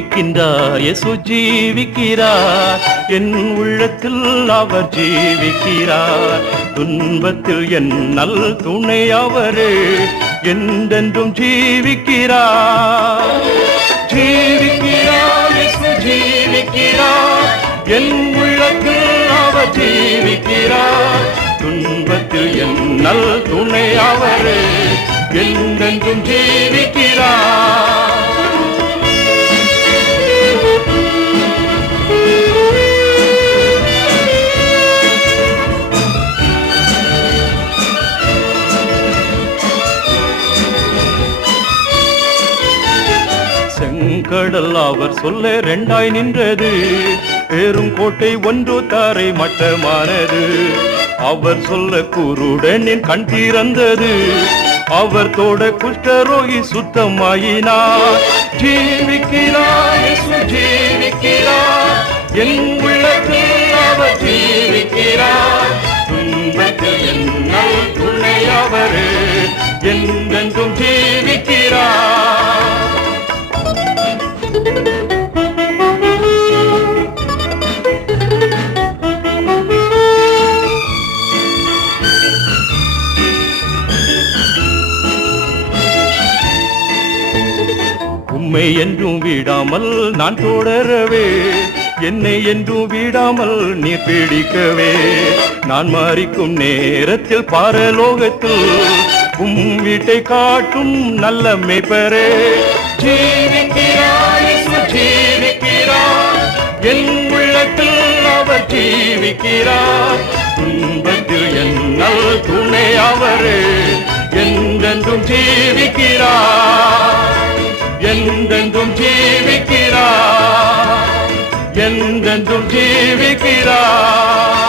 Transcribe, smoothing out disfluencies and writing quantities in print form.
ஜீவிக்கின்றார், இயேசு ஜீவிக்கிறார், என் உள்ளத்தில் அவர் ஜீவிக்கிறார். துன்பத்தில் என் நல் துணை அவரே, என்றென்றும் ஜீவிக்கிறார். ஜீவிக்கிறார், இயேசு ஜீவிக்கிறார், என் உள்ளத்தில் அவர் ஜீவிக்கிறார். துன்பத்தில் என் நல் துணை அவரே, என்றென்றும் ஜீவிக்கிறார். செங்கடல் அவர் சொல்ல ரெண்டாய் நின்றது, பெரும் கோட்டை ஒன்று தாரை மட்டமானது. அவர் சொல்ல குருடனின் கண் திறந்தது, அவர் தோட குஷ்டரோகி சுத்தமாயினார். ஜீவிக்கிறார், இயேசு ஜீவிக்கிறார், என் உள்ளத்தில் அவர் ஜீவிக்கிறார். துன்பத்தில் என் நல் துணை அவரே, என்றென்றும் ஜீவிக்கிறார். உம்மை என்றும் விடாமல் நான் தொடரவே, என்னை என்றும் விடாமல் நீ பிடிக்கவே. நான் மரிக்கும் நேரத்தில் பரலோகத்தில் உம் வீட்டை காட்டும் நல்ல மேய்ப்பரே. ஜீவிக்கிறார், இயேசு ஜீவிக்கிறார், என் உள்ளத்தில் அவர் ஜீவிக்கிறார். துன்பத்தில் என் நல் துணை அவரே, என்றென்றும் ஜீவிக்கிறார். என்றென்றும் ஜீவிக்கிறார், என்றென்றும் ஜீவிக்கிறார்.